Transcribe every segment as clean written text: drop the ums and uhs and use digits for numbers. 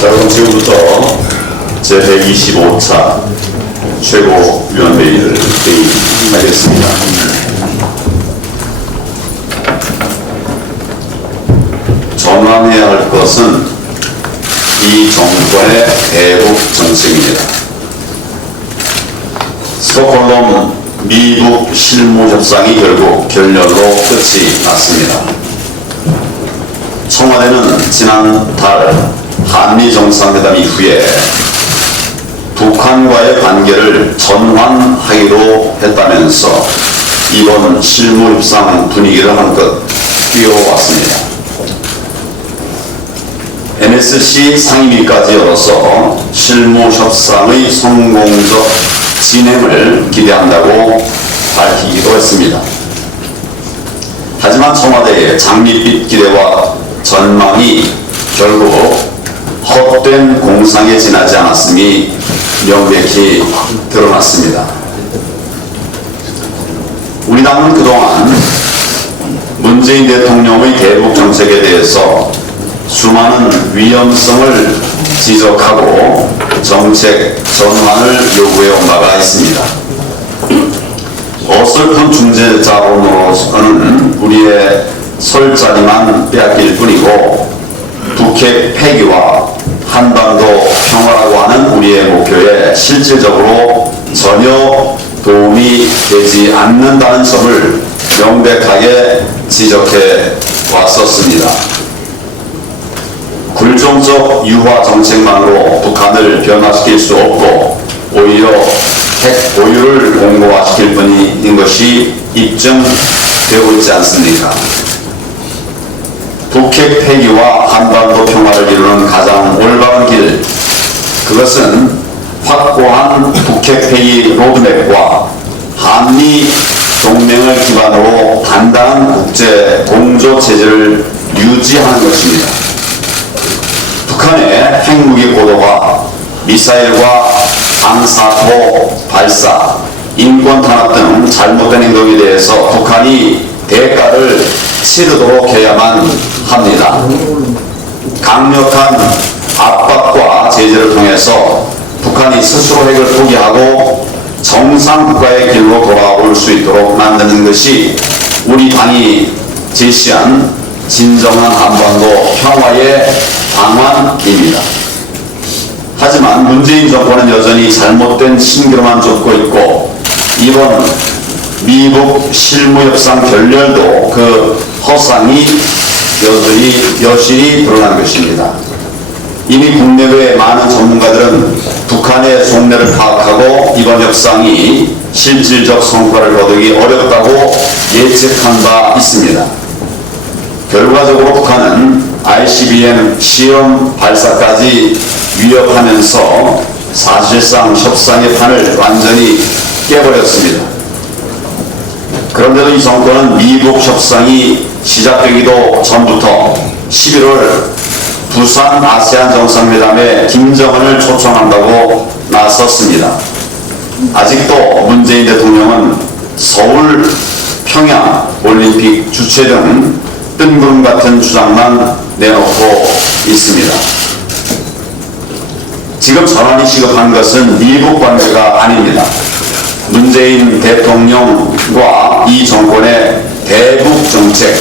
자, 그럼 지금부터 제125차 최고위원회의를 회의하겠습니다. 전환해야 할 것은 이 정권의 대북 정책입니다. 스톡홀름 미북 실무협상이 결국 결렬로 끝이 났습니다. 청와대는 지난달 한미 정상회담 이후에 북한과의 관계를 전환하기로 했다면서 이번 실무협상 분위기를 한껏 띄워왔습니다. NSC 상임위까지 열어서 실무협상의 성공적 진행을 기대한다고 밝히기도 했습니다. 하지만 청와대의 장밋빛 기대와 전망이 결국 헛된 공상에 지나지 않았음이 명백히 드러났습니다. 우리 당은 그동안 문재인 대통령의 대북 정책에 대해서 수많은 위험성을 지적하고 정책 전환을 요구해온 바가 있습니다. 어설픈 중재자로서는 우리의 설 자리만 빼앗길 뿐이고 북핵 폐기와 한반도 평화라고 하는 우리의 목표에 실질적으로 전혀 도움이 되지 않는다는 점을 명백하게 지적해 왔었습니다. 굴종적 유화 정책만으로 북한을 변화시킬 수 없고 오히려 핵 보유를 공고화시킬 뿐인 것이 입증되고 있지 않습니까? 북핵 폐기와 한반도 평화를 이루는 가장 올바른 길, 그것은 확고한 북핵 폐기 로드맵과 한미 동맹을 기반으로 단단한 국제 공조 체제를 유지하는 것입니다. 북한의 핵무기 고도가 미사일과 방사포 발사, 인권 탄압 등 잘못된 행동에 대해서 북한이 대가를 치르도록 해야만 합니다. 강력한 압박과 제재를 통해서 북한이 스스로 핵을 포기하고 정상 국가의 길로 돌아올 수 있도록 만드는 것이 우리 당이 제시한 진정한 한반도 평화의 방안입니다. 하지만 문재인 정권은 여전히 잘못된 신기로만 쫓고 있고 이번 미북 실무협상 결렬도 그 허상이 여실히 드러난 것입니다. 이미 국내외 많은 전문가들은 북한의 속내를 파악하고 이번 협상이 실질적 성과를 거두기 어렵다고 예측한 바 있습니다. 결과적으로 북한은 ICBM 시험 발사까지 위협하면서 사실상 협상의 판을 완전히 깨버렸습니다. 그런데도 이 정권은 미북 협상이 시작되기도 전부터 11월 부산 아세안 정상회담에 김정은을 초청한다고 나섰습니다. 아직도 문재인 대통령은 서울, 평양 올림픽 주최 등 뜬구름 같은 주장만 내놓고 있습니다. 지금 전환이 시급한 것은 미북 관계가 아닙니다. 문재인 대통령과 이 정권의 대북 정책,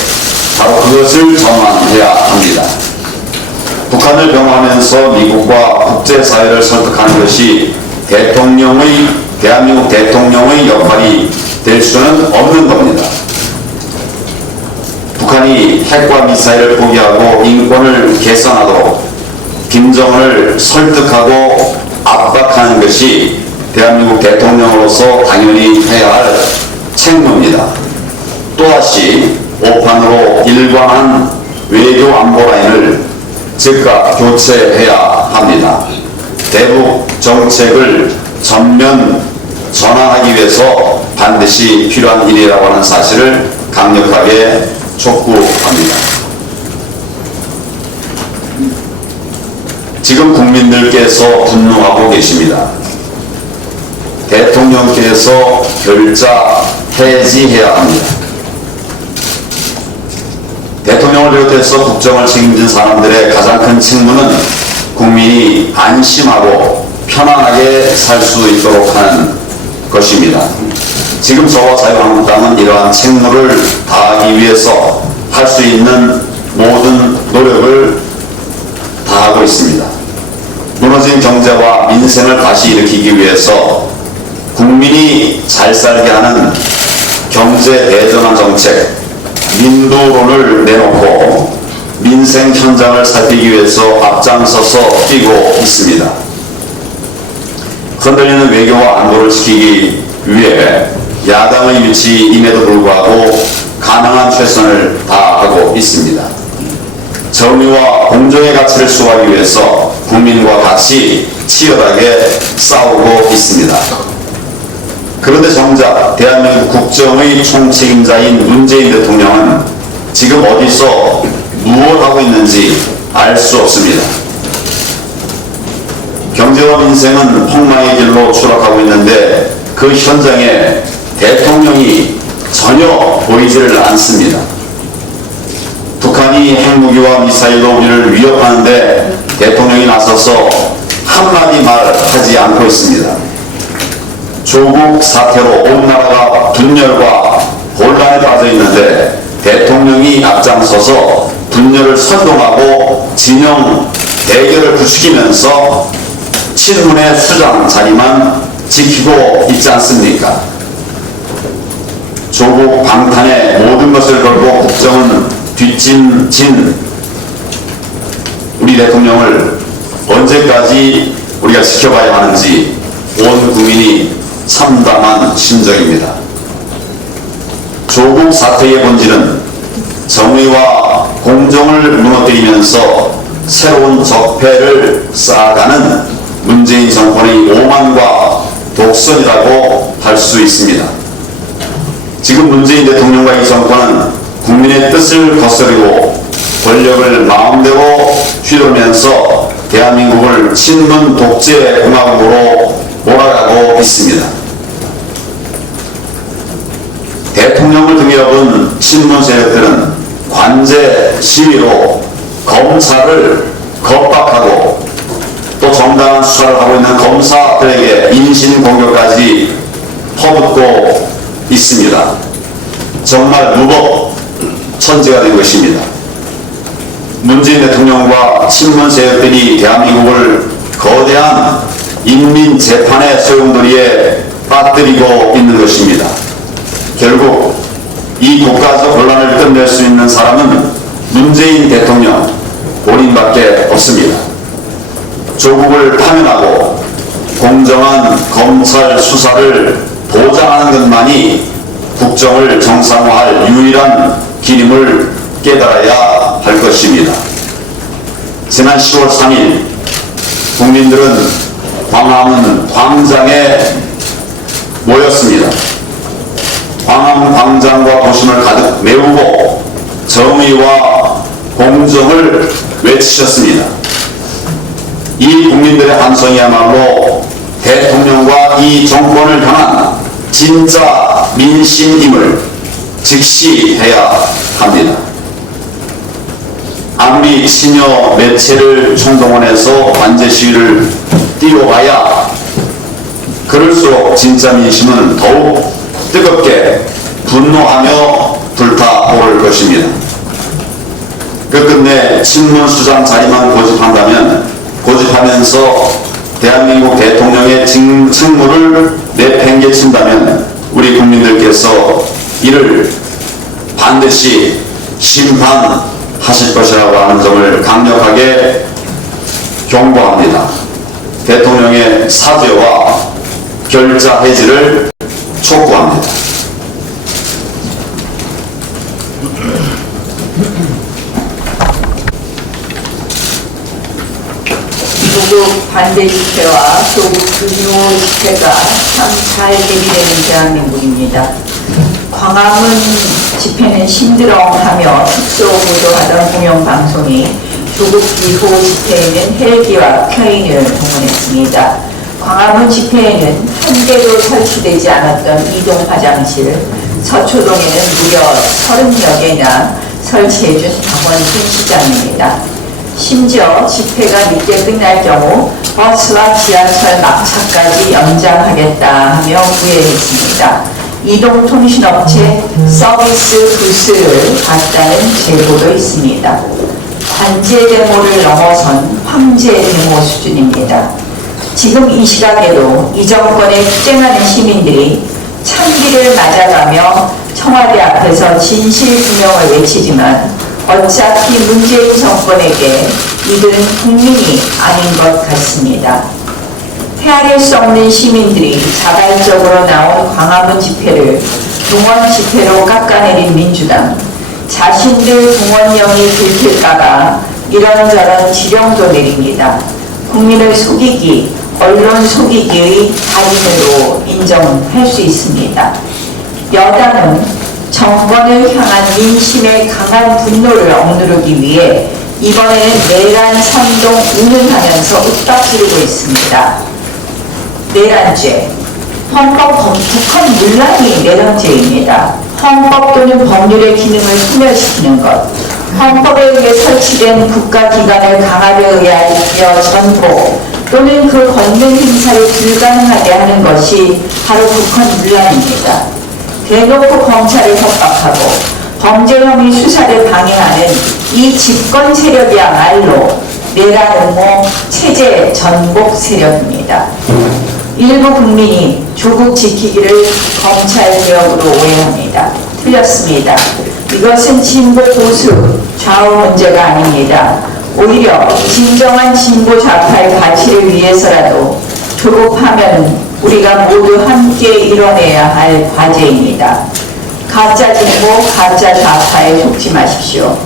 바로 그것을 전환해야 합니다. 북한을 병하면서 미국과 국제사회를 설득하는 것이 대한민국 대통령의 역할이 될 수는 없는 겁니다. 북한이 핵과 미사일을 포기하고 인권을 개선하도록 김정은을 설득하고 압박하는 것이 대한민국 대통령으로서 당연히 해야 할 책무입니다. 또다시 오판으로 일관한 외교 안보 라인을 즉각 교체해야 합니다. 대북 정책을 전면 전환하기 위해서 반드시 필요한 일이라고 하는 사실을 강력하게 촉구합니다. 지금 국민들께서 분노하고 계십니다. 대통령께서 결자 해지해야 합니다. 대통령을 비롯해서 국정을 책임진 사람들의 가장 큰 책무는 국민이 안심하고 편안하게 살 수 있도록 하는 것입니다. 지금 저와 자유한국당은 이러한 책무를 다하기 위해서 할 수 있는 모든 노력을 다하고 있습니다. 무너진 경제와 민생을 다시 일으키기 위해서 국민이 잘 살게 하는 경제 대전환 정책, 민도론을 내놓고 민생 현장을 살피기 위해서 앞장서서 뛰고 있습니다. 흔들리는 외교와 안보를 지키기 위해 야당의 위치임에도 불구하고 가능한 최선을 다하고 있습니다. 정의와 공정의 가치를 수호하기 위해서 국민과 같이 치열하게 싸우고 있습니다. 그런데 정작 대한민국 국정의 총책임자인 문재인 대통령은 지금 어디서 무엇을 하고 있는지 알 수 없습니다. 경제와 민생은 폭망의 길로 추락하고 있는데 그 현장에 대통령이 전혀 보이지를 않습니다. 북한이 핵무기와 미사일로 우리를 위협하는데 대통령이 나서서 한마디 말하지 않고 있습니다. 조국 사태로 온 나라가 분열과 혼란에 빠져 있는데 대통령이 앞장서서 분열을 선동하고 진영 대결을 부추기면서 친문의 수장 자리만 지키고 있지 않습니까? 조국 방탄에 모든 것을 걸고 국정은 뒷짐진 우리 대통령을 언제까지 우리가 지켜봐야 하는지 온 국민이 참담한 심정입니다. 조국 사태의 본질은 정의와 공정을 무너뜨리면서 새로운 적폐를 쌓아가는 문재인 정권의 오만과 독선이라고 할 수 있습니다. 지금 문재인 대통령과 이 정권은 국민의 뜻을 거스르고 권력을 마음대로 휘두르면서 대한민국을 친문 독재 공화국으로 몰아가고 있습니다. 대통령을 등에 업은 친문 세력들은 관제 시위로 검사를 겁박하고 또 정당한 수사를 하고 있는 검사들에게 인신 공격까지 퍼붓고 있습니다. 정말 무법 천지가 된 것입니다. 문재인 대통령과 친문 세력들이 대한민국을 거대한 인민재판의 소용돌이에 빠뜨리고 있는 것입니다. 결국 이 국가적 혼란을 끝낼 수 있는 사람은 문재인 대통령 본인밖에 없습니다. 조국을 파면하고 공정한 검찰 수사를 보장하는 것만이 국정을 정상화할 유일한 길임을 깨달아야 할 것입니다. 지난 10월 3일 국민들은 광화문 광장에 모였습니다. 광화문 광장과 도심을 가득 메우고 정의와 공정을 외치셨습니다. 이 국민들의 함성이야말로 대통령과 이 정권을 향한 진짜 민심임을 직시해야 합니다. 아무리 친여 매체를 총동원해서 관제 시위를 띄워봐야 그럴수록 진짜 민심은 더욱 뜨겁게 분노하며 불타오를 것입니다. 끝끝내 친문 수장 자리만 고집하면서 대한민국 대통령의 직무를 내팽개친다면 우리 국민들께서 이를 반드시 심판하실 것이라고 하는 점을 강력하게 경고합니다. 대통령의 사죄와 결자 해지를 촉구합니다. 이종국 반대 집회와 조국 분요 집회가 참 잘 대비되는 대한민국입니다. 광화문 집회는 심드렁하며 특수 보도하던 공영방송이 조국 비호 집회에는 헬기와 켜인을 동원했습니다. 광화문 집회에는 한 개도 설치되지 않았던 이동 화장실, 서초동에는 무려 30여 개나 설치해준 박원순 시장입니다. 심지어 집회가 늦게 끝날 경우 버스와 지하철 막차까지 연장하겠다 하며 우회했습니다. 이동통신업체 서비스 부스를 봤다는 제보도 있습니다. 관제 데모를 넘어선 황제 데모 수준입니다. 지금 이 시각에도 이 정권에 투쟁하는 시민들이 찬비를 맞아가며 청와대 앞에서 진실규명을 외치지만 어차피 문재인 정권에게 이들은 국민이 아닌 것 같습니다. 헤아릴 수 없는 시민들이 자발적으로 나온 광화문 집회를 동원 집회로 깎아내린 민주당, 자신들 동원령이 들킬까봐 이런저런 지령도 내립니다. 국민을 속이기, 언론 속이기의 달인으로 인정할 수 있습니다. 여당은 정권을 향한 민심의 강한 분노를 억누르기 위해 이번에는 내란 선동 운운하면서 윽박지르고 있습니다. 내란죄, 북한 문란이 내란죄입니다. 헌법 또는 법률의 기능을 소멸시키는 것, 헌법에 의해 설치된 국가기관을 강압에 의하여 전보 또는 그 권능 행사를 불가능하게 하는 것이 바로 북한 문란입니다. 대놓고 검찰을 협박하고 범죄 혐의 수사를 방해하는 이 집권 세력이야말로 내란 음모 체제 전복 세력입니다. 일부 국민이 조국 지키기를 검찰 개혁으로 오해합니다. 틀렸습니다. 이것은 진보 보수 좌우 문제가 아닙니다. 오히려 진정한 진보 좌파의 가치를 위해서라도 조국하면 우리가 모두 함께 이뤄내야 할 과제입니다. 가짜 진보, 가짜 좌파에 속지 마십시오.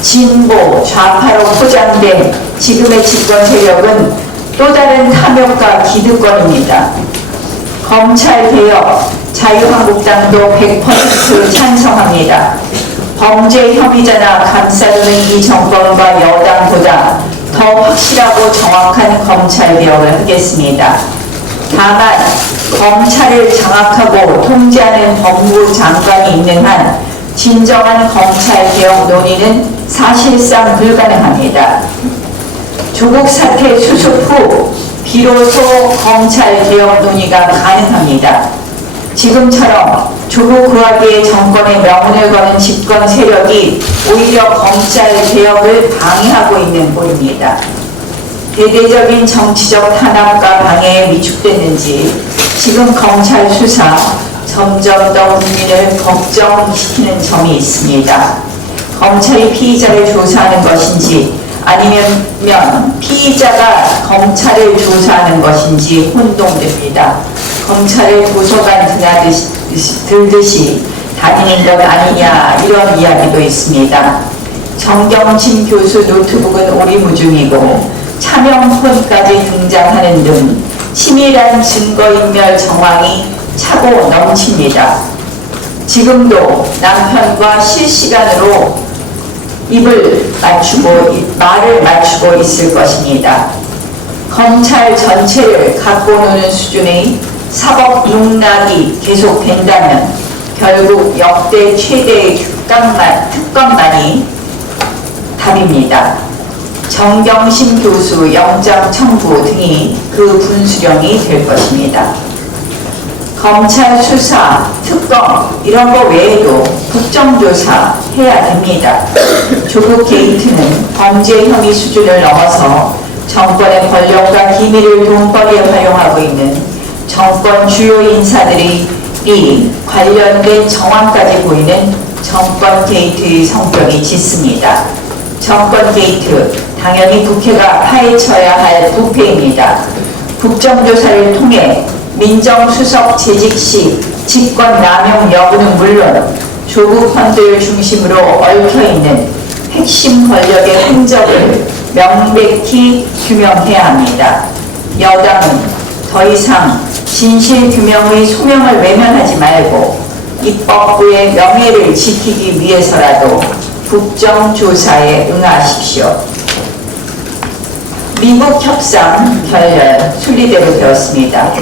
진보, 좌파로 포장된 지금의 집권 세력은 또 다른 탐욕과 기득권입니다. 검찰 개혁, 자유한국당도 100% 찬성합니다. 범죄 혐의자나 감싸주는 이 정권과 여당보다 더 확실하고 정확한 검찰 개혁을 하겠습니다. 다만 검찰을 장악하고 통제하는 법무부 장관이 있는 한 진정한 검찰 개혁 논의는 사실상 불가능합니다. 조국 사태 수습 후 비로소 검찰 개혁 논의가 가능합니다. 지금처럼 조국 구하기의 정권의 명운을 거는 집권 세력이 오히려 검찰 개혁을 방해하고 있는 꼴입니다. 대대적인 정치적 탄압과 방해에 위축됐는지 지금 검찰 수사 점점 더 국민을 걱정시키는 점이 있습니다. 검찰이 피의자를 조사하는 것인지 아니면 피의자가 검찰을 조사하는 것인지 혼동됩니다. 검찰을 도서관 들듯이 다니는 것 아니냐 이런 이야기도 있습니다. 정경심 교수 노트북은 오리무중이고 차명폰까지 등장하는 등 치밀한 증거인멸 정황이 차고 넘칩니다. 지금도 남편과 실시간으로 말을 맞추고 있을 것입니다. 검찰 전체를 갖고 노는 수준의 사법 농락이 계속된다면 결국 역대 최대의 특검만이 답입니다. 정경심 교수 영장 청구 등이 그 분수령이 될 것입니다. 검찰 수사, 특검 이런 거 외에도 국정조사 해야 됩니다. 조국 게이트는 범죄 혐의 수준을 넘어서 정권의 권력과 기밀을 돈벌이에 활용하고 있는 정권 주요 인사들이 관련된 정황까지 보이는 정권 게이트의 성격이 짙습니다. 정권 게이트, 당연히 국회가 파헤쳐야 할 부패입니다. 국정조사를 통해 민정수석 재직 시 직권 남용 여부는 물론 조국 펀드를 중심으로 얽혀있는 핵심 권력의 흔적을 명백히 규명해야 합니다. 여당은 더 이상 진실규명의 소명을 외면하지 말고 입법부의 명예를 지키기 위해서라도 국정조사에 응하십시오. 미국 협상 결렬 순리대로 되었습니다.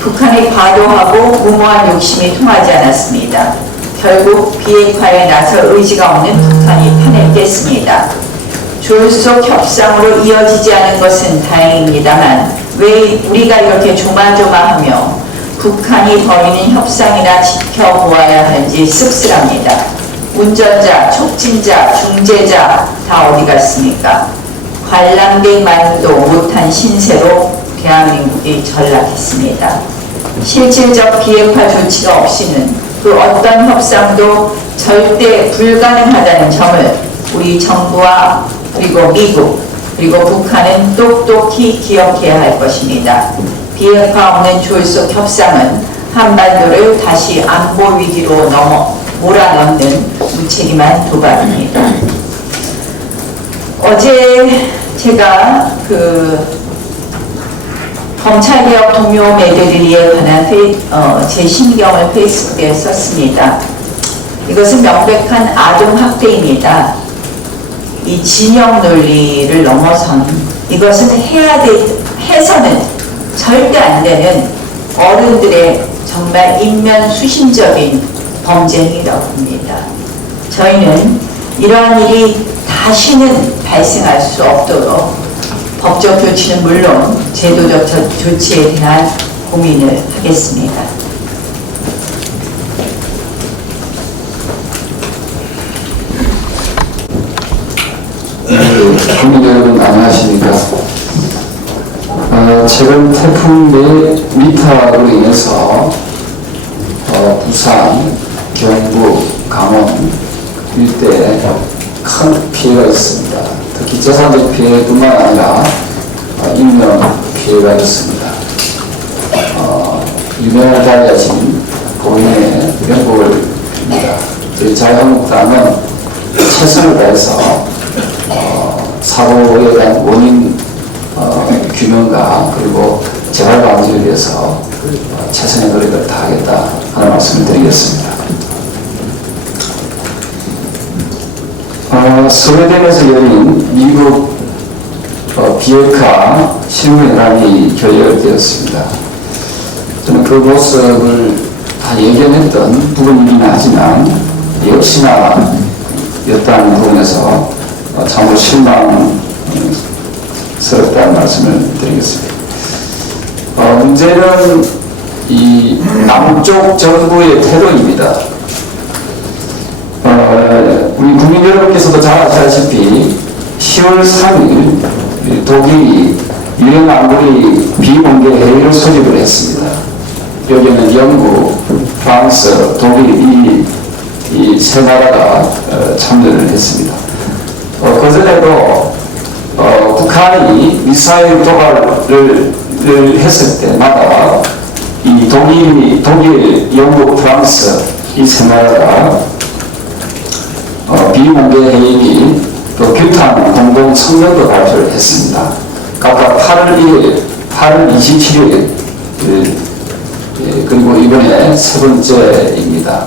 북한이 과도하고 무모한 욕심이 통하지 않았습니다. 결국 비핵화에 나설 의지가 없는 북한이 판을 깼습니다. 졸속 협상으로 이어지지 않은 것은 다행입니다만 왜 우리가 이렇게 조마조마하며 북한이 벌이는 협상이나 지켜보아야 하는지 씁쓸합니다. 운전자, 촉진자, 중재자 다 어디 갔습니까? 관람객만도 못한 신세로 대한민국이 전락했습니다. 실질적 비핵화 조치가 없이는 그 어떤 협상도 절대 불가능하다는 점을 우리 정부와 그리고 미국 그리고 북한은 똑똑히 기억해야 할 것입니다. 비핵화 없는 졸속 협상은 한반도를 다시 안보 위기로 몰아넣는 무책임한 도발입니다. 어제 제가 검찰개혁 동료 메드리에 관한 제 심경을 페이스북에 썼습니다. 이것은 명백한 아동학대입니다. 이 진영 논리를 넘어선 이것은 해서는 절대 안 되는 어른들의 정말 인면수심적인 범죄 행위라고 봅니다. 저희는 이러한 일이 다시는 발생할 수 없도록 법적 조치는 물론 제도적 조치에 대한 고민을 하겠습니다. 국민 여러분 안녕하십니까? 최근 태풍 미타로 인해서 부산, 경북, 강원 일대에 큰 피해가 있습니다. 특히 재산적 피해뿐만 아니라 인명 피해가 있습니다. 유명한 달리하신 본인의 명복을 빕니다. 저희 자유한국당은 최선을 다해서 사고에 대한 원인 규명과 그리고 재발 방지를 위해서 최선의 노력을 다하겠다 하는 말씀을 드리겠습니다. 스웨덴에서 열린 미국 비핵화 실무연합이 결렬되었습니다. 저는 그 모습을 다 예견했던 부분이긴 하지만 역시나 여당 부분에서 참으로 실망스럽다는 말씀을 드리겠습니다. 문제는 이 남쪽 정부의 태도입니다. 우리 국민 여러분께서도 잘 아시다시피 10월 3일 독일이 유엔 안보리 비공개 회의를 소집을 했습니다. 여기는 영국, 프랑스, 독일 이 세 나라가 참여를 했습니다. 그전에도 북한이 미사일 도발을 했을 때마다 이 독일, 영국, 프랑스 이 세 나라가 비공개 회의 또 규탄 공동 성명도 발표를 했습니다. 각각 8월 1일, 8월 27일 그리고 이번에 세 번째입니다.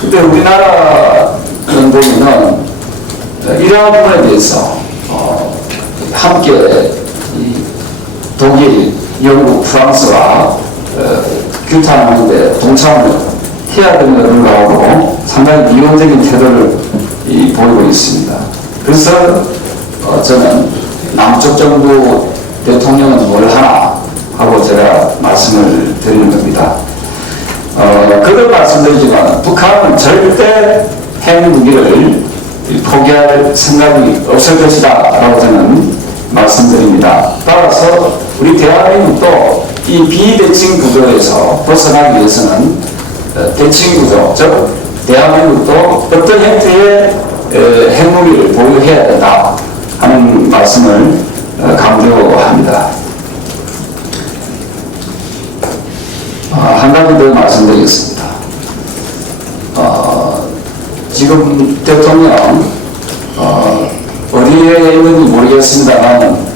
근데 우리나라 정부는 이러한 부분에 대해서 함께 독일, 영국, 프랑스와 규탄하는데 동참을 해야 되는 불구하고 상당히 미온적인 태도를 보이고 있습니다. 그래서 저는 남쪽 정부 대통령은 뭘 하나 하고 제가 말씀을 드리는 겁니다. 그걸 말씀드리지만 북한은 절대 핵무기를 포기할 생각이 없을 것이다 라고 저는 말씀드립니다. 따라서 우리 대한민국도 이 비대칭 구조에서 벗어나기 위해서는 대칭 구조, 즉 대한민국도 어떤 형태의 핵무기를 보유해야 된다 하는 말씀을 강조합니다. 한 가지 더 말씀드리겠습니다. 지금 대통령 어디에 있는지 모르겠습니다만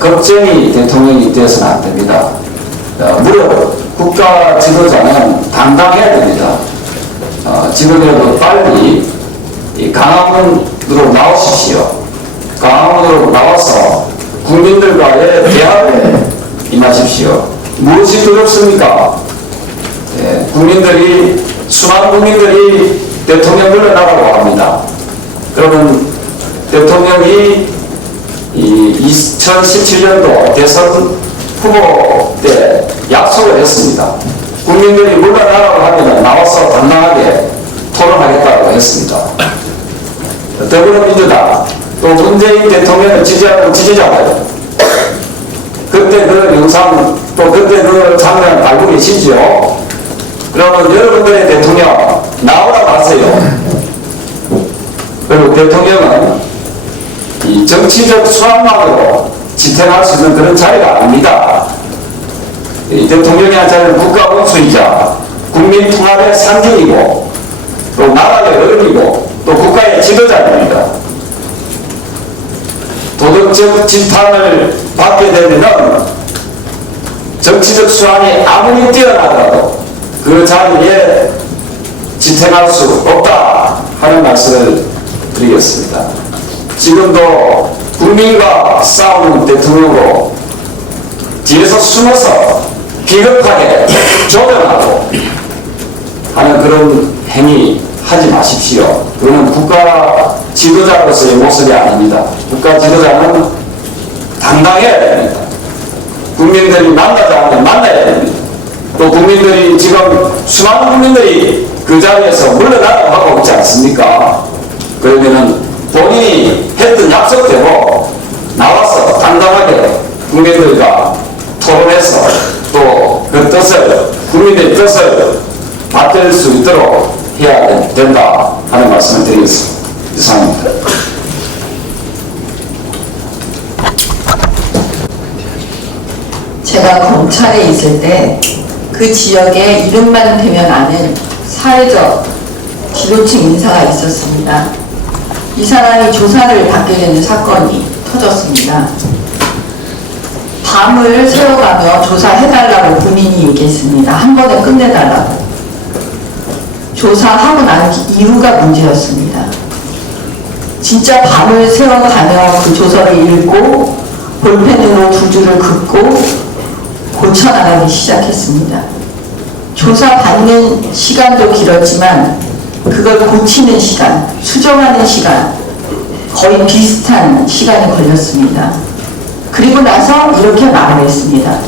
겁쟁이 대통령이 되어서는 안 됩니다. 무릇 국가 지도자는 당당해야 됩니다. 지금이라도 빨리 이 강화문으로 나오십시오. 강화문으로 나와서 국민들과의 대화에 임하십시오. 무엇이 두렵습니까? 국민들이, 수많은 국민들이 대통령 물러나라고 합니다. 그러면 대통령이 이 2017년도 대선 후보 때 약속을 했습니다. 국민들이 물러나라고 하면 나와서 당당하게 토론하겠다고 했습니다. 더불어민주당 또 문재인 대통령을 지지하는 지지자들, 그때 그 영상 또 그때 그 장면 알고 계시죠? 그러면 여러분들의 대통령 나오라고 하세요. 그리고 대통령은 이 정치적 수완만으로 지탱할 수 있는 그런 자리가 아닙니다. 이 대통령이 한 자리는 국가원수이자 국민 통합의 상징이고 또 나라의 어른이고 또 국가의 지도자입니다. 도덕적 지탄을 받게 되면은 정치적 수완이 아무리 뛰어나더라도 그 자리에 지탱할 수 없다 하는 말씀을 드리겠습니다. 지금도 국민과 싸우는 대통령으로 뒤에서 숨어서 비겁하게 조정하고 하는 그런 행위 하지 마십시오. 그거는 국가 지도자로서의 모습이 아닙니다. 국가 지도자는 당당해야 됩니다. 국민들이 만나자면 만나야 됩니다. 또 국민들이 지금 수많은 국민들이 그 자리에서 물러나라고 하고 있지 않습니까? 그러면은 본인이 했던 약속대로 나와서 당당하게 국민들과 토론해서 또 그 뜻을, 국민의 뜻을 받들 수 있도록 해야 된다 하는 말씀을 드리겠습니다. 이상입니다. 제가 검찰에 있을 때 그 지역에 이름만 대면 아는 사회적 지도층 인사가 있었습니다. 이 사람이 조사를 받게 되는 사건이 터졌습니다. 밤을 새워가며 조사해달라고 본인이 얘기했습니다. 한 번에 끝내달라고. 조사하고 난 이후가 문제였습니다. 진짜 밤을 새워가며 그 조서를 읽고 볼펜으로 두 줄을 긋고 고쳐나가기 시작했습니다. 조사받는 시간도 길었지만 그걸 고치는 시간, 수정하는 시간 거의 비슷한 시간이 걸렸습니다. 그리고 나서 이렇게 말을 했습니다.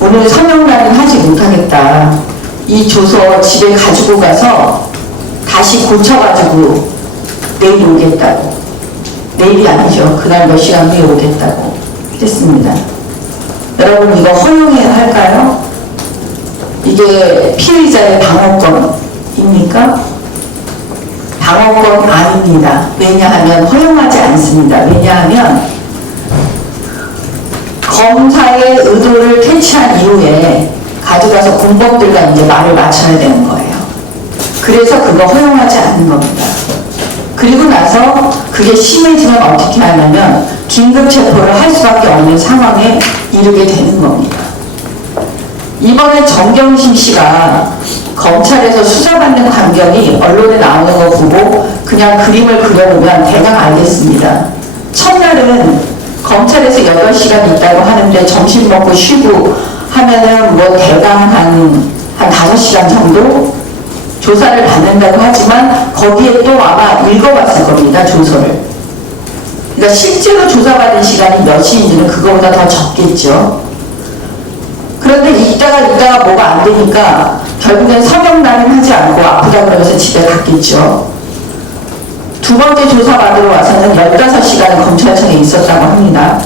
오늘 서명란은 하지 못하겠다. 이 조서 집에 가지고 가서 다시 고쳐가지고 내일 오겠다고. 내일이 아니죠. 그날 몇 시간 후에 오겠다고 했습니다. 여러분 이거 허용해야 할까요? 이게 피의자의 방어권입니까? 방어권 아닙니다. 왜냐하면 허용하지 않습니다. 왜냐하면 검사의 의도를 캐치한 이후에 가져가서 공범들과 이제 말을 맞춰야 되는 거예요. 그래서 그거 허용하지 않는 겁니다. 그리고 나서 그게 심해지면 어떻게 하냐면 긴급 체포를 할 수밖에 없는 상황에 이르게 되는 겁니다. 이번에 정경심 씨가 검찰에서 수사받는 광경이 언론에 나오는 거 보고 그냥 그림을 그려보면 대강 알겠습니다. 첫날은 검찰에서 8시간 있다고 하는데 점심 먹고 쉬고 하면은 뭐 대강 한 5시간 정도 조사를 받는다고 하지만 거기에 또 아마 읽어봤을 겁니다. 조서를. 그러니까 실제로 조사받은 시간이 몇 시인지는 그거보다 더 적겠죠. 그런데 있다가 뭐가 안 되니까 결국엔 서명란은 하지 않고 아프다 그러면서 집에 갔겠죠. 두 번째 조사받으러 와서는 15시간 검찰청에 있었다고 합니다.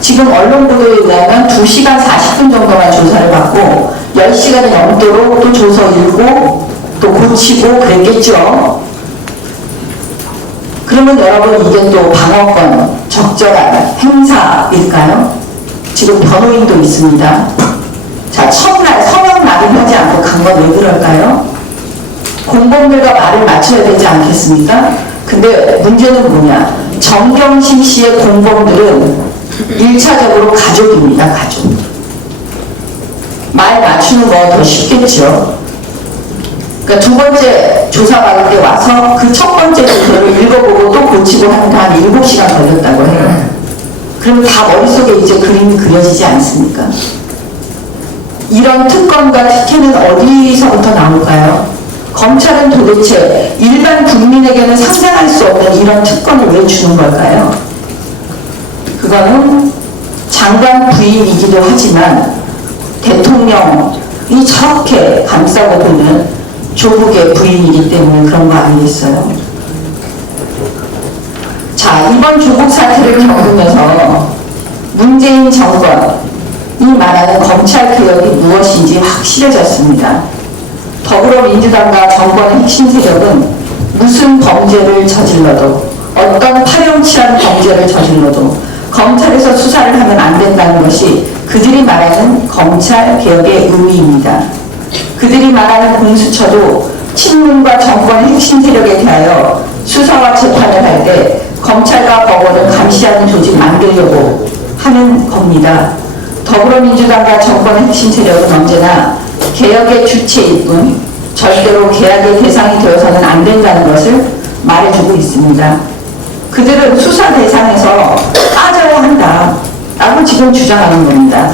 지금 언론 보도에 의하면 2시간 40분 정도만 조사를 받고 10시간이 넘도록 또 조서 읽고 또 고치고 그랬겠죠. 그러면 여러분 이게 또 방어권 적절한 행사일까요? 지금 변호인도 있습니다. 자, 첫날 서명날은 하지 않고 간 건 왜 그럴까요? 공범들과 말을 맞춰야 되지 않겠습니까? 근데 문제는 뭐냐? 정경심 씨의 공범들은 1차적으로 가족입니다. 가족. 말 맞추는 거 더 쉽겠죠. 그러니까 두 번째 조사받을 때 와서 그 첫 번째 조서를 읽어보고 또 고치고 하는데 한 7시간 걸렸다고 해요. 그럼 다 머릿속에 이제 그림이 그려지지 않습니까? 이런 특권과 특혜는 어디서부터 나올까요? 검찰은 도대체 일반 국민에게는 상상할 수 없는 이런 특권을 왜 주는 걸까요? 그거는 장관 부인이기도 하지만 대통령이 저렇게 감싸고 보는 조국의 부인이기 때문에 그런 거 아니겠어요? 자, 이번 조국 사태를 겪으면서 문재인 정권이 말하는 검찰 개혁이 무엇인지 확실해졌습니다. 더불어민주당과 정권의 핵심 세력은 무슨 범죄를 저질러도 어떤 파렴치한 범죄를 저질러도 검찰에서 수사를 하면 안 된다는 것이 그들이 말하는 검찰 개혁의 의미입니다. 그들이 말하는 공수처도 친문과 정권의 핵심 세력에 대하여 수사와 재판을 할 때 검찰과 법원을 감시하는 조직 만들려고 하는 겁니다. 더불어민주당과 정권의 핵심 세력은 언제나 개혁의 주체일 뿐 절대로 개혁의 대상이 되어서는 안 된다는 것을 말해주고 있습니다. 그들은 수사 대상에서 빠져야 한다 라고 지금 주장하는 겁니다.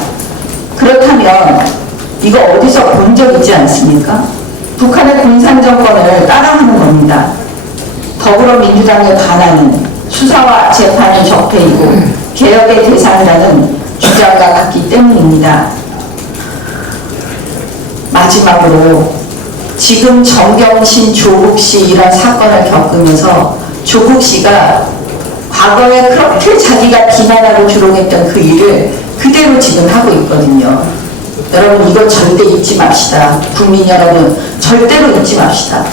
그렇다면 이거 어디서 본 적 있지 않습니까? 북한의 공산정권을 따라하는 겁니다. 더불어민주당에 반하는 수사와 재판은 적폐이고 개혁의 대상이라는 주장과 같기 때문입니다. 마지막으로 지금 정경심, 조국씨 이런 사건을 겪으면서 조국씨가 과거에 그렇게 자기가 비난하고 조롱했던 그 일을 그대로 지금 하고 있거든요. 여러분 이거 절대 잊지 맙시다. 국민 여러분 절대로 잊지 맙시다.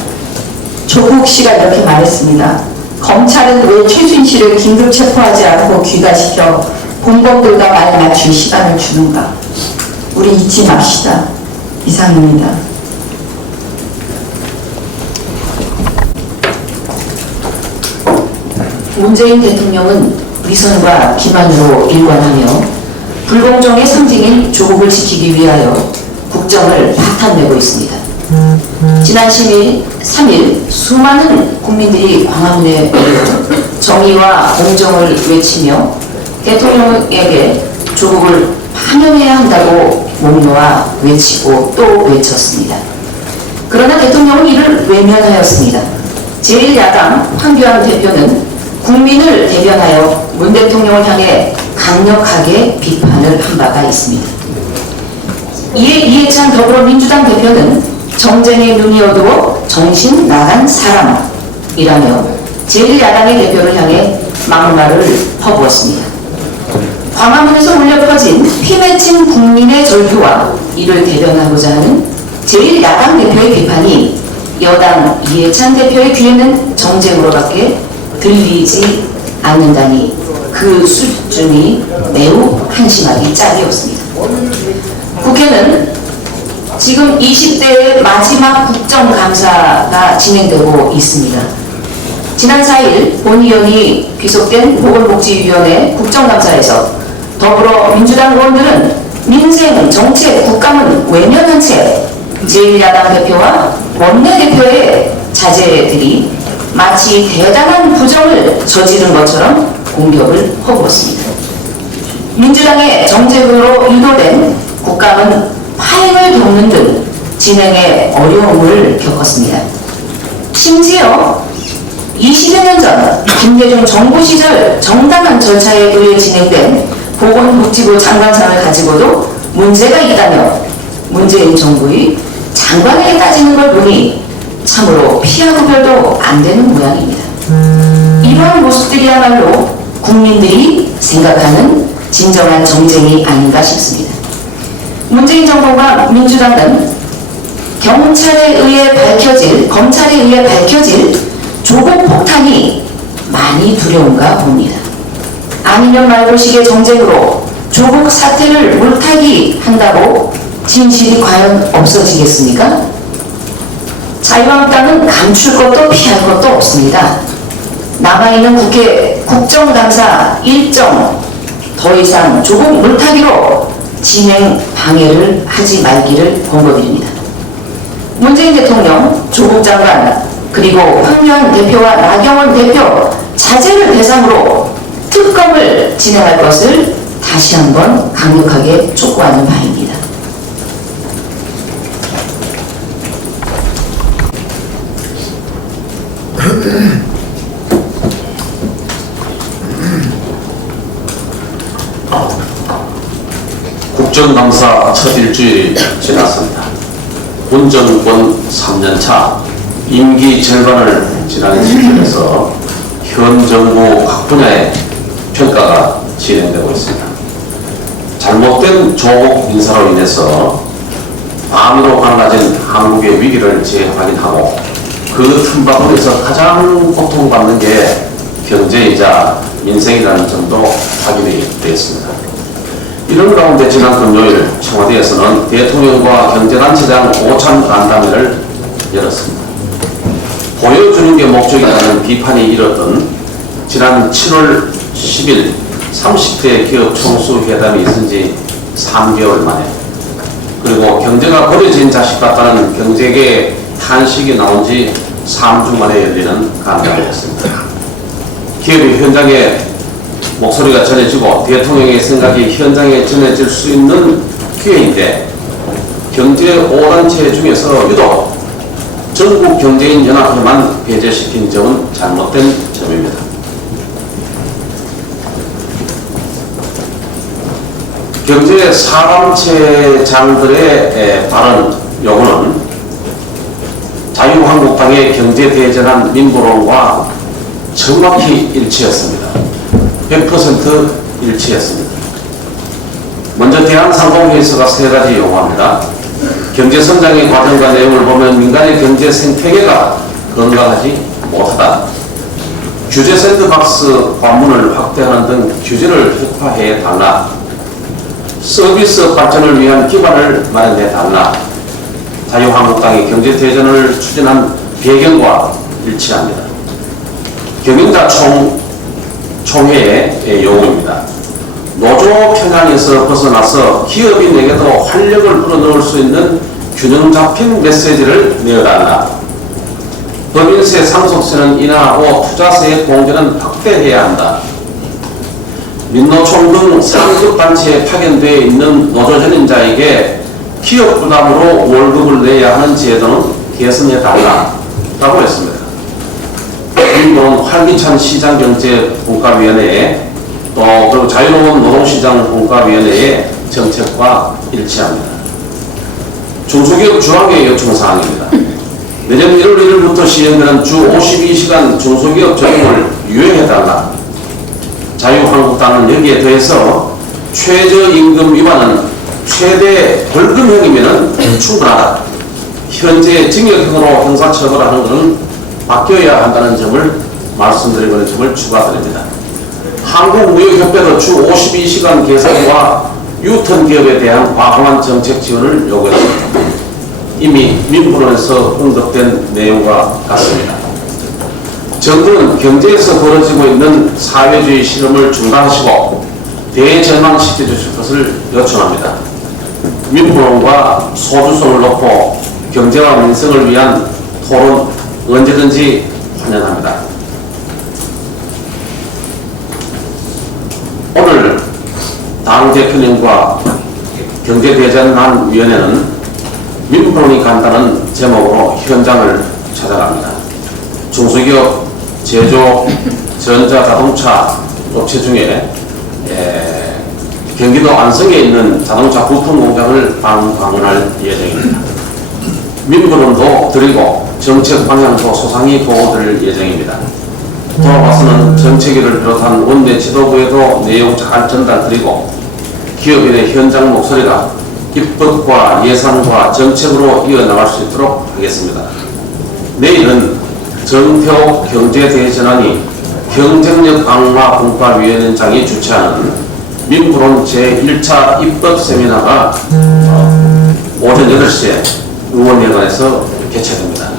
조국씨가 이렇게 말했습니다. 검찰은 왜 최순실을 긴급 체포하지 않고 귀가시켜 공범들과 말 맞출 시간을 주는가? 우리 잊지 맙시다. 이상입니다. 문재인 대통령은 위선과 기만으로 일관하며 불공정의 상징인 조국을 지키기 위하여 국정을 파탄내고 있습니다. 지난 3일 수많은 국민들이 광화문에 모여 정의와 공정을 외치며 대통령에게 조국을 파면해야 한다고 목놓아 외치고 또 외쳤습니다. 그러나 대통령은 이를 외면하였습니다. 제1야당 황교안 대표는 국민을 대변하여 문 대통령을 향해 강력하게 비판을 한 바가 있습니다. 이에 이해찬 더불어민주당 대표는 정쟁에 눈이 어두워 정신 나간 사람이라며 제1야당의 대표를 향해 막말을 퍼부었습니다. 광화문에서 울려 퍼진 피 맺힌 국민의 절규와 이를 대변하고자 하는 제1야당 대표의 비판이 여당 이해찬 대표의 귀에는 정쟁으로밖에 들리지 않는다니 그 수준이 매우 한심하기 짝이 없습니다. 국회는 지금 20대의 마지막 국정감사가 진행되고 있습니다. 지난 4일 본의원이 귀속된 보건복지위원회 국정감사에서 더불어민주당 의원들은 민생, 정책, 국감은 외면한 채 제1야당 대표와 원내대표의 자제들이 마치 대단한 부정을 저지른 것처럼 공격을 퍼부었습니다. 민주당의 정책으로 유도된 국감은 파행을 겪는 등 진행에 어려움을 겪었습니다. 심지어 20여 년 전 김대중 정부 시절 정당한 절차에 의해 진행된 보건복지부 장관상을 가지고도 문제가 있다며 문재인 정부의 장관에게 따지는 걸 보니 참으로 피하고 별도 안 되는 모양입니다. 이러한 모습들이야말로 국민들이 생각하는 진정한 정쟁이 아닌가 싶습니다. 문재인 정부와 민주당은 검찰에 의해 밝혀질 조국 폭탄이 많이 두려운가 봅니다. 아니면 말고식의 정쟁으로 조국 사태를 물타기 한다고 진실이 과연 없어지겠습니까? 자유한국당은 감출 것도 피할 것도 없습니다. 남아있는 국회 국정감사 일정 더 이상 조국 물타기로 진행 방해를 하지 말기를 권고드립니다. 문재인 대통령, 조국 장관, 그리고 황교안 대표와 나경원 대표 자제를 대상으로 특검을 진행할 것을 다시 한번 강력하게 촉구하는 바입니다. 국정감사 첫 일주일이 지났습니다. 문 정권 3년차 임기 절반을 지난 시점에서 현 정부 각 분야의 평가가 진행되고 있습니다. 잘못된 조국 인사로 인해서 방위로 갈라진 한국의 위기를 재확인하고 그 틈바구니에서 가장 고통받는 게 경제이자 민생이라는 점도 확인이 되었습니다. 이런 가운데 지난 금요일 청와대에서는 대통령과 경제단체장 오찬 간담회를 열었습니다. 보여주는 게 목적이라는 비판이 일었던 지난 7월 10일 30대 기업 총수회담이 있은 지 3개월 만에, 그리고 경제가 버려진 자식 같다는 경제계의 탄식이 나온 지 3주 만에 열리는 간담회였습니다. 기업이 현장에 목소리가 전해지고 대통령의 생각이 현장에 전해질 수 있는 기회인데, 경제 5단체 중에서 유독 전국 경제인 연합회만 배제시킨 점은 잘못된 점입니다. 경제 사단체장들의 발언 요구는 자유한국당의 경제대전환 민부론과 정확히 일치했습니다. 100% 일치했습니다. 먼저 대한상공회의서가 3가지 요구합니다. 경제성장의 과정과 내용을 보면 민간의 경제 생태계가 건강하지 못하다. 규제 샌드박스 관문을 확대하는 등 규제를 혁파해 달라. 서비스 발전을 위한 기반을 마련해 달라. 자유한국당이 경제대전을 추진한 배경과 일치합니다. 경영자 총회의 요구입니다. 노조 편향에서 벗어나서 기업인에게도 활력을 불어넣을 수 있는 균형 잡힌 메시지를 내어달라. 법인세 상속세는 인하하고 투자세의 공제는 확대해야 한다. 민노총 등 상급 단체에 파견되어 있는 노조 전임자에게 기업 부담으로 월급을 내야 하는 제도는 개선해달라라고 했습니다. 민노는 활기찬 시장경제분과위원회에 또 그리고 자유로운 노동시장분과위원회의 정책과 일치합니다. 중소기업 주황의 요청사항입니다. 내년 1월 1일부터 시행되는 주 52시간 중소기업 적용을 유예해달라. 자유한국당은 여기에 더해서 최저임금 위반은 최대 벌금형이면 충분하다. 현재 징역형으로 형사처벌하는 것은 바뀌어야 한다는 점을 말씀드리고 있는 점을 추가드립니다. 한국무역협회도 주 52시간 개선과 유턴 기업에 대한 과감한 정책 지원을 요구했습니다. 이미 민부론에서 언급된 내용과 같습니다. 정부는 경제에서 벌어지고 있는 사회주의 실험을 중단하시고 대전환시켜 주실 것을 요청합니다. 민부론과 소주성을 놓고 경제와 민생을 위한 토론 언제든지 환영합니다. 오늘 당 대표님과 경제대전환위원회는 민부론이 간다는 제목으로 현장을 찾아갑니다. 중소기업, 제조, 전자, 자동차 업체 중에 경기도 안성에 있는 자동차 부품 공장을 방문할 예정입니다. 민부론도 드리고 정책 방향도 소상히 보고드릴 예정입니다. 돌아와서는 정책위를 비롯한 원내 지도부에도 내용 잘 전달드리고 기업인의 현장 목소리가 입법과 예산과 정책으로 이어나갈 수 있도록 하겠습니다. 내일은 정태욱 경제대전환이 경쟁력 강화 분과위원장이 주최하는 민부론 제1차 입법 세미나가 오전 8시에 의원회관에서 개최됩니다.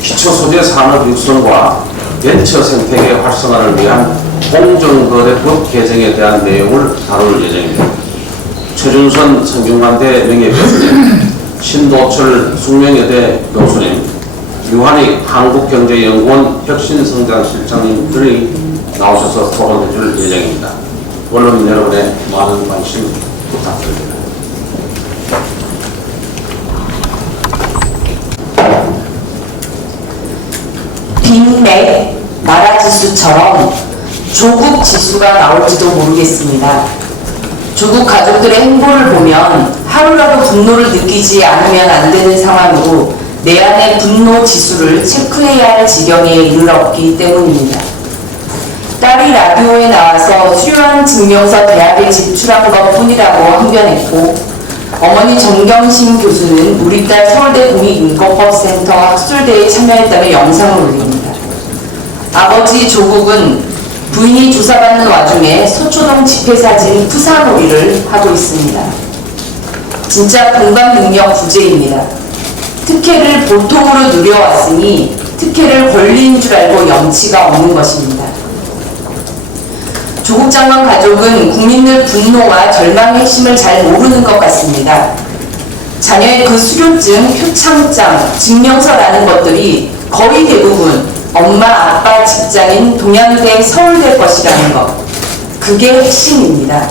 기초소재 산업 육성과 벤처 생태계 활성화를 위한 공정거래법 개정에 대한 내용을 다룰 예정입니다. 최준선 성균관대 명예교수님, 신도철 숙명여대 교수님, 유한익 한국경제연구원 혁신성장실장님들이 나오셔서 토론해 줄 예정입니다. 언론 여러분의 많은 관심 부탁드립니다. 빅맥 나라지수처럼 조국지수가 나올지도 모르겠습니다. 조국 가족들의 행보를 보면 하루라도 분노를 느끼지 않으면 안 되는 상황으로 내 안의 분노 지수를 체크해야 할 지경에 이르렀기 때문입니다. 딸이 라디오에 나와서 수료한 증명서 대학에 제출한 것뿐이라고 항변했고, 어머니 정경심 교수는 우리 딸 서울대 공익인권법센터 학술대회에 참여했다며 영상을 올립니다. 아버지 조국은 부인이 조사받는 와중에 서초동 집회사진 푸사놀이를 하고 있습니다. 진짜 공감 능력 부재입니다. 특혜를 보통으로 누려왔으니 특혜를 권리인 줄 알고 염치가 없는 것입니다. 조국 장관 가족은 국민들 분노와 절망의 핵심을 잘 모르는 것 같습니다. 자녀의 그 수료증, 표창장, 증명서라는 것들이 거의 대부분 엄마, 아빠 직장인 동양대, 서울대 것이라는 것. 그게 핵심입니다.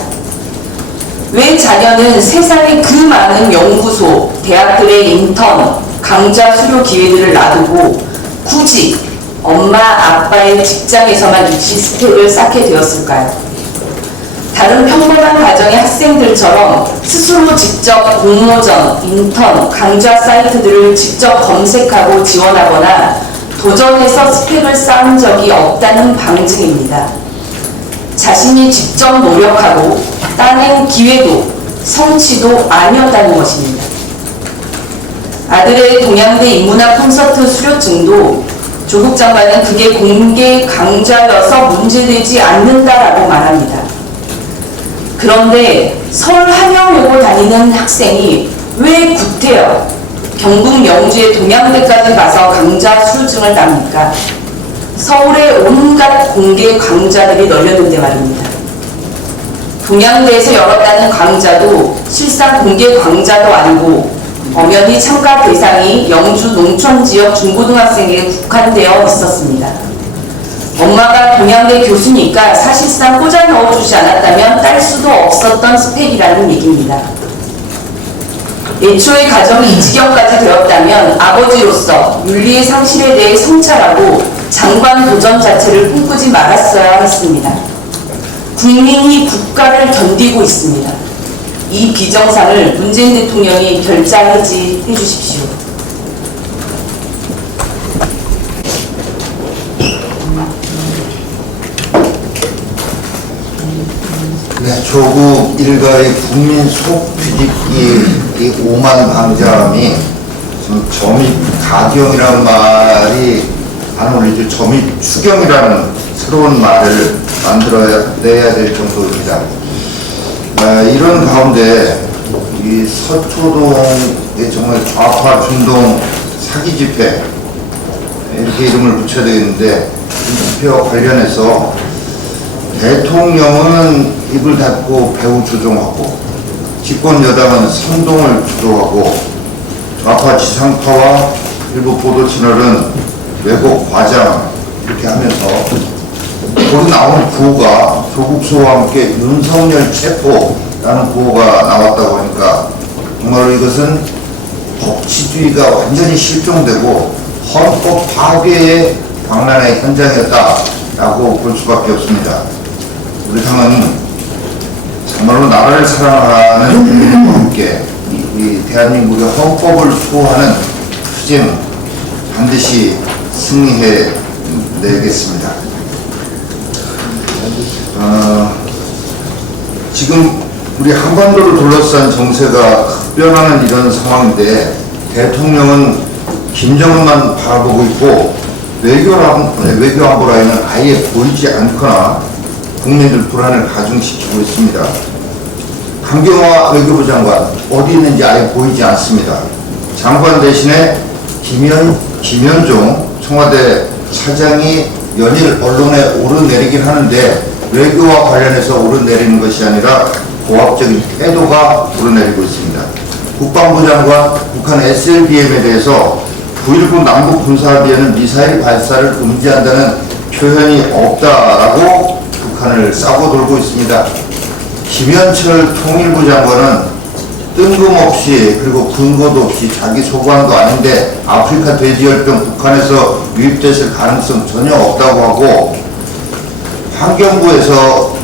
왜 자녀는 세상에 그 많은 연구소, 대학들의 인턴, 강좌 수료 기회들을 놔두고 굳이 엄마, 아빠의 직장에서만 입시 스펙을 쌓게 되었을까요? 다른 평범한 가정의 학생들처럼 스스로 직접 공모전, 인턴, 강좌 사이트들을 직접 검색하고 지원하거나 도전해서 스펙을 쌓은 적이 없다는 방증입니다. 자신이 직접 노력하고 따낸 기회도 성취도 아니었다는 것입니다. 아들의 동양대 인문학 콘서트 수료증도 조국 장관은 그게 공개 강좌여서 문제되지 않는다라고 말합니다. 그런데 서울 한영여고 다니는 학생이 왜 구태여 경북 영주의 동양대까지 가서 강좌 수료증을 땁니까? 서울에 온갖 공개 강좌들이 널렸는데 말입니다. 동양대에서 열었다는 강좌도 실상 공개 강좌도 아니고 엄연히 참가 대상이 영주 농촌지역 중고등학생에게 국한되어 있었습니다. 엄마가 동양대 교수니까 사실상 꽂아 넣어주지 않았다면 딸 수도 없었던 스펙이라는 얘기입니다. 애초에 가정이 이 지경까지 되었다면 아버지로서 윤리의 상실에 대해 성찰하고 장관 도전 자체를 꿈꾸지 말았어야 했습니다. 국민이 국가를 견디고 있습니다. 이 비정상을 문재인 대통령이 결자해지 해주십시오. 네, 조국 일가의 국민 속 뒤집기 이 오만 방자함이 점입 가경이라는 말이 안 어울리죠. 점입 추경이라는 새로운 말을 만들어내야 될 정도입니다. 이런 가운데 이 서초동의 정말 좌파 중동 사기 집회 이렇게 이름을 붙여야 되겠는데 이 집회와 관련해서 대통령은 입을 닫고 배후 조종하고 집권 여당은 선동을 주도하고 좌파 지상파와 일부 보도 채널은 왜곡 과장 이렇게 하면서 거기 나오는 구호가 조국소와 함께 윤석열 체포라는 구호가 나왔다고 하니까 정말로 이것은 법치주의가 완전히 실종되고 헌법 파괴의 광란의 현장이었다라고 볼 수밖에 없습니다. 우리 당은 정말로 나라를 사랑하는 국민과 함께 이 대한민국의 헌법을 수호하는 투쟁 반드시 승리해 내겠습니다. 지금 우리 한반도를 둘러싼 정세가 급변하는 이런 상황인데 대통령은 김정은만 바라보고 있고 외교안보 라인은 아예 보이지 않거나 국민들 불안을 가중시키고 있습니다. 강경화 외교부 장관 어디 있는지 아예 보이지 않습니다. 장관 대신에 김현종 청와대 차장이 연일 언론에 오르내리긴 하는데 외교와 관련해서 오르내리는 것이 아니라 고압적인 태도가 오르내리고 있습니다. 국방부 장관 북한 SLBM에 대해서 9.19 남북 군사합의에는 미사일 발사를 금지한다는 표현이 없다라고 북한을 싸고 돌고 있습니다. 김현철 통일부 장관은 뜬금없이 그리고 근거도 없이 자기 소관도 아닌데 아프리카 돼지열병 북한에서 유입됐을 가능성 전혀 없다고 하고, 환경부에서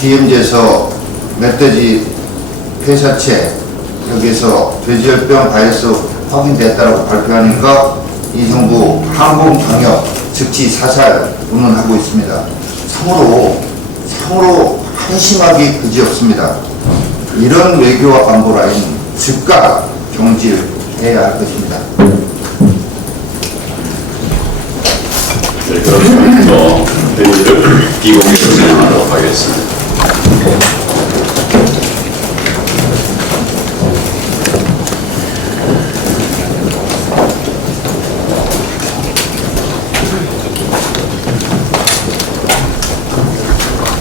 DMZ에서 멧돼지 폐사체 여기에서 돼지열병 바이러스 확인됐다고 발표하니까 이 정부 항공병역 즉시 사살 운운하고 있습니다. 참으로 한심하기 그지없습니다. 이런 외교와 안보 라인 즉각 정지해야 할 것입니다. 네, 그럼 또 회의를 비공개로 진행하도록 하겠습니다.